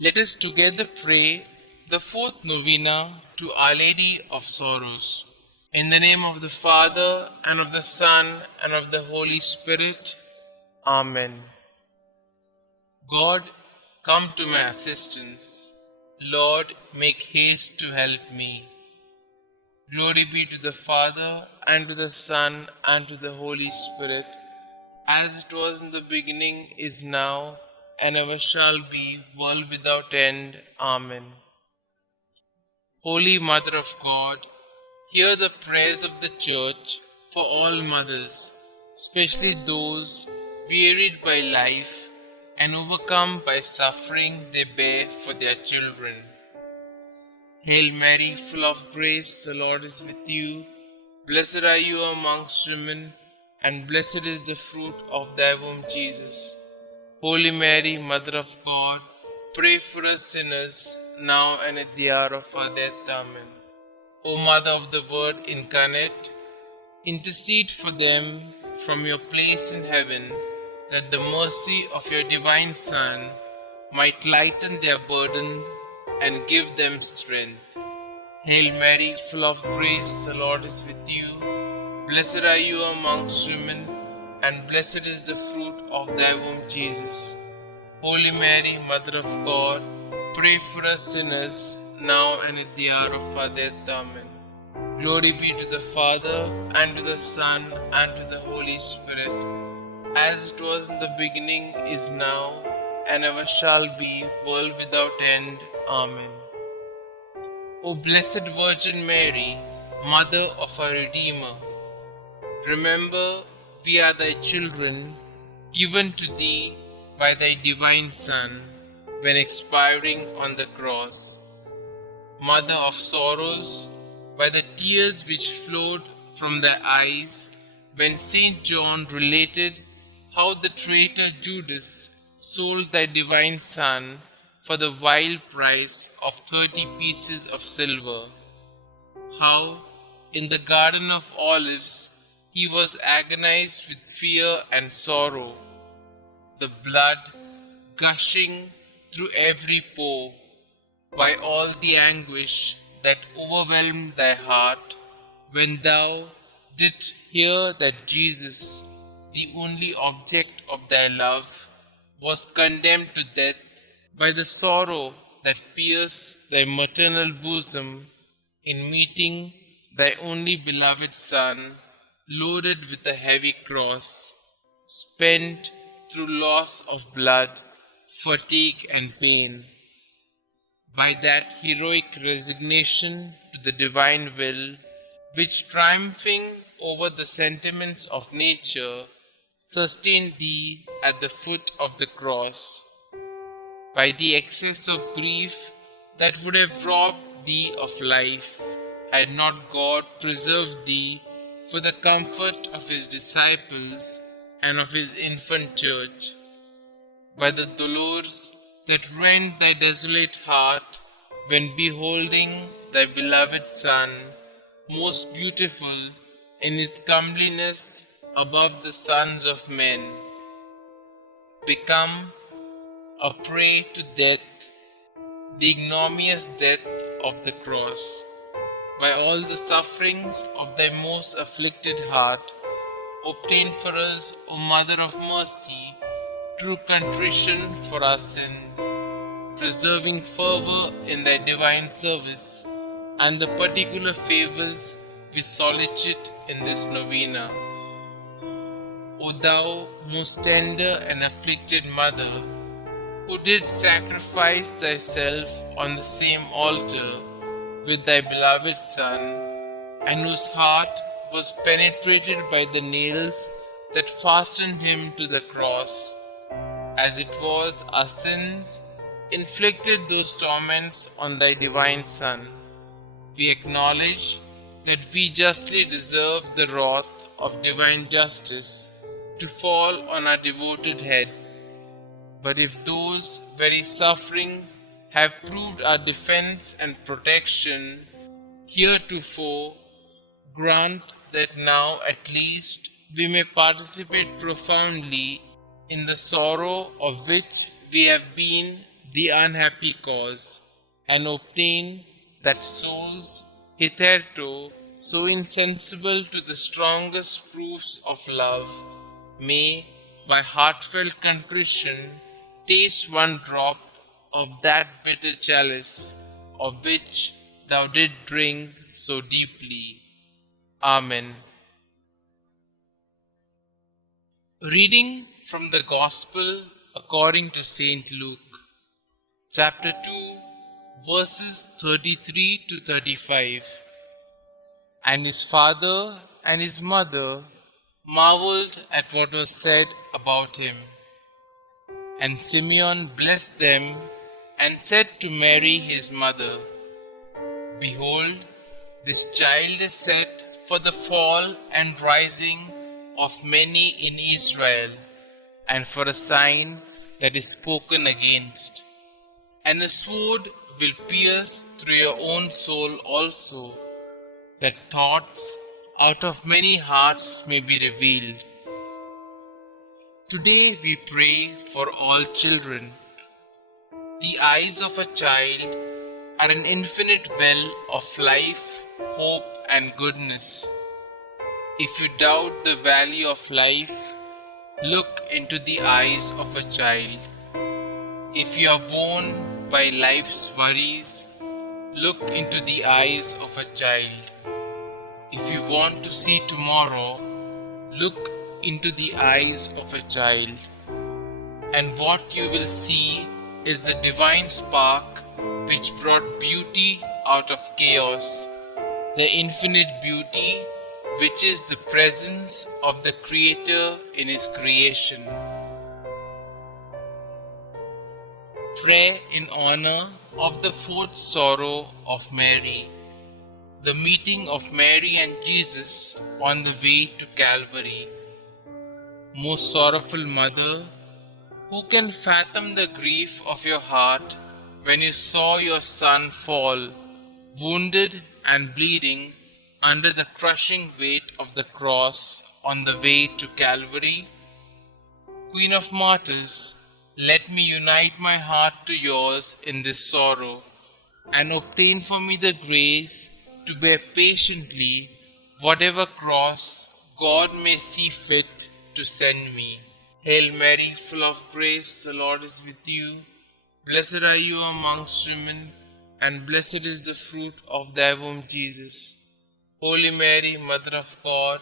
Let us together pray the fourth novena to Our Lady of Sorrows. In the name of the Father, and of the Son, and of the Holy Spirit. Amen. God, come to my assistance. Lord, make haste to help me. Glory be to the Father, and to the Son, and to the Holy Spirit, as it was in the beginning, is now, and ever shall be, world without end. Amen. Holy Mother of God, hear the prayers of the Church for all mothers, especially those wearied by life and overcome by suffering they bear for their children. Hail Mary, full of grace, the Lord is with you. Blessed are you amongst women, and blessed is the fruit of thy womb, Jesus. Holy Mary, Mother of God, pray for us sinners, now and at the hour of our death. Amen. O Mother of the Word incarnate, intercede for them from your place in heaven, that the mercy of your divine Son might lighten their burden and give them strength. Hail Mary, full of grace, the Lord is with you. Blessed are you amongst women, and blessed is the fruit of thy womb, Jesus. Holy Mary, Mother of God, pray for us sinners, now and at the hour of our death. Amen. Glory be to the Father, and to the Son, and to the Holy Spirit, as it was in the beginning, is now, and ever shall be, world without end. Amen. O Blessed Virgin Mary, Mother of our Redeemer, remember we are thy children, given to thee by thy divine Son, when expiring on the cross. Mother of sorrows, by the tears which flowed from thy eyes, when St. John related how the traitor Judas sold thy divine Son for the vile price of 30 pieces of silver, how in the Garden of Olives he was agonized with fear and sorrow, the blood gushing through every pore, by all the anguish that overwhelmed thy heart, when thou didst hear that Jesus, the only object of thy love, was condemned to death, by the sorrow that pierced thy maternal bosom in meeting thy only beloved Son, loaded with a heavy cross, spent through loss of blood, fatigue, and pain. By that heroic resignation to the divine will, which triumphing over the sentiments of nature, sustained thee at the foot of the cross. By the excess of grief that would have robbed thee of life, had not God preserved thee for the comfort of his disciples and of his infant church. By the dolors that rent thy desolate heart, when beholding thy beloved Son, most beautiful in his comeliness above the sons of men, become a prey to death, the ignominious death of the cross. By all the sufferings of thy most afflicted heart, obtain for us, O Mother of Mercy, true contrition for our sins, preserving fervor in thy divine service, and the particular favors we solicit in this novena. O thou most tender and afflicted Mother, who did sacrifice thyself on the same altar with thy beloved Son, and whose heart was penetrated by the nails that fastened him to the cross, as it was our sins inflicted those torments on thy divine Son, we acknowledge that we justly deserve the wrath of divine justice to fall on our devoted heads. But if those very sufferings have proved our defense and protection heretofore, grant that now at least we may participate profoundly in the sorrow of which we have been the unhappy cause, and obtain that souls hitherto so insensible to the strongest proofs of love may, by heartfelt contrition, taste one drop of that bitter chalice of which thou didst drink so deeply. Amen. Reading from the Gospel according to St. Luke, chapter 2, verses 33 to 35. And his father and his mother marveled at what was said about him. And Simeon blessed them and said to Mary his mother, Behold, this child is set for the fall and rising of many in Israel, and for a sign that is spoken against. And a sword will pierce through your own soul also, that thoughts out of many hearts may be revealed. Today we pray for all children. The eyes of a child are an infinite well of life, hope, and goodness. If you doubt the value of life, look into the eyes of a child. If you are worn by life's worries, look into the eyes of a child. If you want to see tomorrow, look into the eyes of a child. And what you will see is the divine spark which brought beauty out of chaos, the infinite beauty which is the presence of the Creator in His creation. Prayer in honor of the fourth sorrow of Mary, the meeting of Mary and Jesus on the way to Calvary. Most sorrowful Mother, who can fathom the grief of your heart when you saw your Son fall, wounded and bleeding, under the crushing weight of the cross on the way to Calvary? Queen of Martyrs, let me unite my heart to yours in this sorrow, and obtain for me the grace to bear patiently whatever cross God may see fit to send me. Hail Mary, full of grace, the Lord is with you. Blessed are you amongst women, and blessed is the fruit of thy womb, Jesus. Holy Mary, Mother of God,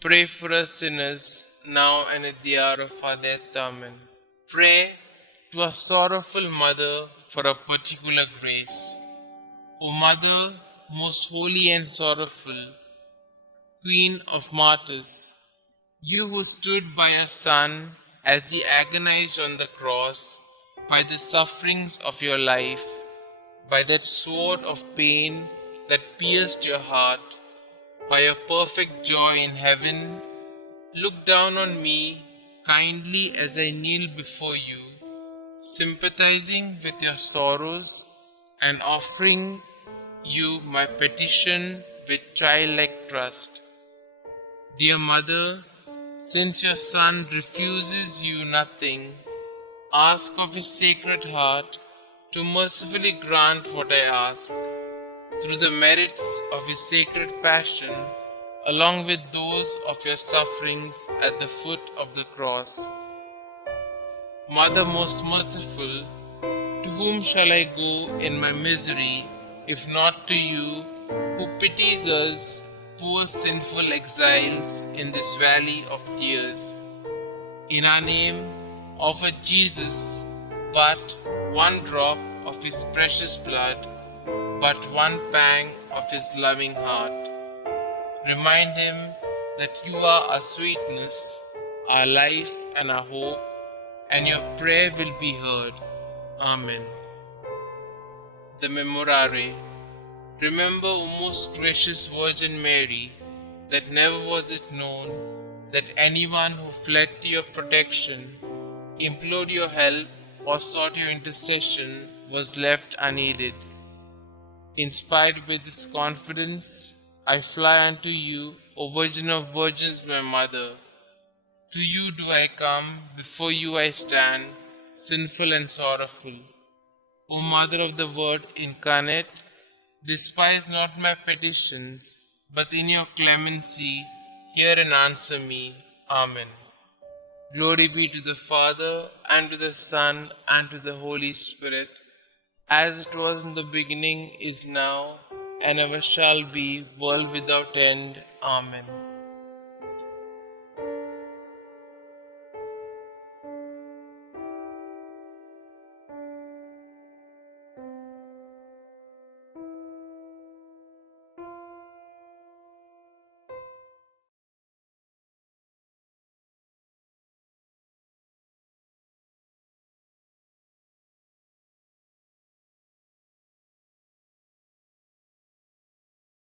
pray for us sinners, now and at the hour of our death. Amen. Pray to our sorrowful Mother for a particular grace. O Mother, most holy and sorrowful, Queen of Martyrs, you who stood by your Son as he agonized on the cross, by the sufferings of your life, by that sword of pain that pierced your heart, by your perfect joy in heaven, look down on me kindly as I kneel before you, sympathizing with your sorrows and offering you my petition with childlike trust. Dear Mother, since your Son refuses you nothing, ask of his Sacred Heart to mercifully grant what I ask, through the merits of his sacred passion, along with those of your sufferings at the foot of the cross. Mother most merciful, to whom shall I go in my misery, if not to you, who pities us, poor sinful exiles in this valley of tears? In our name, offer Jesus but one drop of his precious blood, but one pang of his loving heart. Remind him that you are our sweetness, our life and our hope, and your prayer will be heard. Amen. The Memorare. Remember, O most gracious Virgin Mary, that never was it known that anyone who fled to your protection, implored your help, or sought your intercession was left unaided. Inspired by this confidence, I fly unto you, O Virgin of Virgins, my Mother. To you do I come, before you I stand, sinful and sorrowful. O Mother of the Word incarnate, despise not my petitions, but in your clemency hear and answer me. Amen. Glory be to the Father, and to the Son, and to the Holy Spirit, as it was in the beginning, is now, and ever shall be, world without end. Amen.